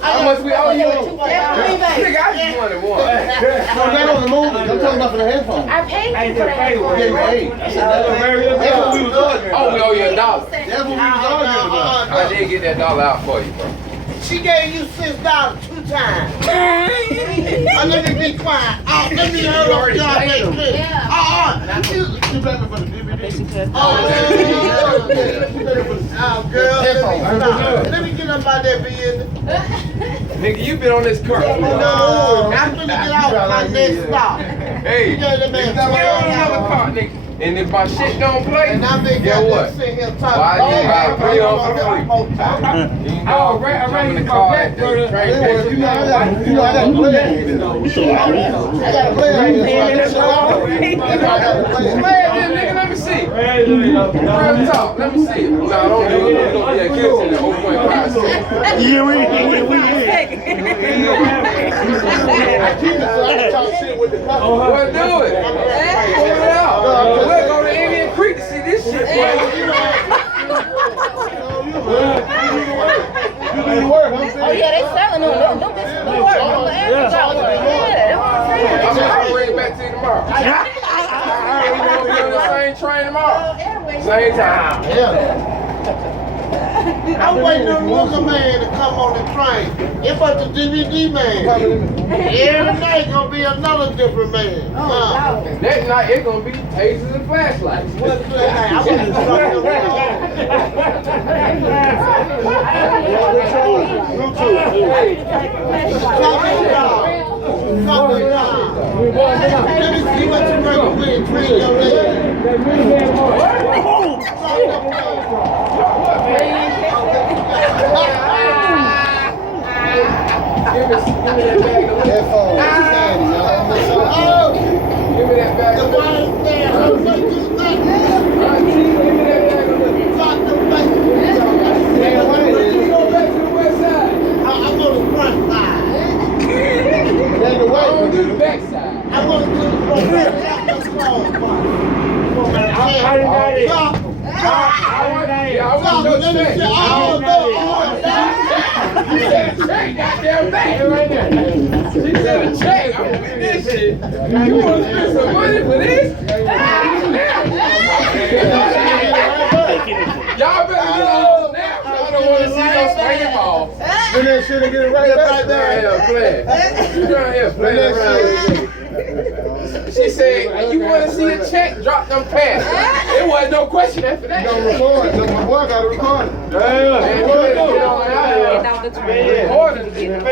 How much we owe you? Nigga, I just wanted one. I'm not on the movie. I'm talking about for the headphones. I paid you for the headphones. That's what we was arguing. Oh, we owe you $1. That's what we was arguing about. I did get that $1 out for you, bro. She gave you $6 2 times. Let me be quiet. Let me hear what y'all make clear. You better for the DVD. Girl, let me get up out that business. Nigga, you been on this car. No, I'm gonna get out my next stop. Hey, You got that man. get on another car, nigga. And if my shit don't play, And I've been get what? sitting here talking. Why you got 3 on for free? You can go in the car at the train station. I gotta play that. I gotta play that. Play it then, nigga, let me see. Real talk, let me see it. No, don't do it. Don't be a kid in the 0.5 cents. Yeah, we Well, do it. Pull it out. We'll go to Indian Creek to see this shit. You do work, I'm saying. Oh yeah, they selling them. Them bitches do work. Them average got one. Yeah, I'll bring it back to you tomorrow. We'll be on the same train tomorrow. Same time. I'm waiting on Walker man to come on the train. It's but the DVD man. Every night gonna be another different man. That night it's gonna be tasers and flashlights. What's that? I want to let me see what you bring with. Train your leg. Give me that bag of Headphones. Give me that bag of The wine there. Give me that bag of You go back to the west side. I go to the front side. I don't do the back side. I want to do the front side. I want to check. You said a check, goddamn back. She said a check. I'm gonna get this shit. You want to spend some money for this? Y'all better get on now. I don't want to see no swinging ball. Then that shit and get it right back there. You down here playing around. She said, you want to see a check? Drop them pants. There wasn't no question after that. You gotta record it. My boy gotta record it. Man, what do? Keep it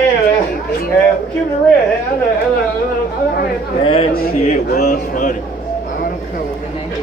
real. That shit was funny. I don't know what the name is.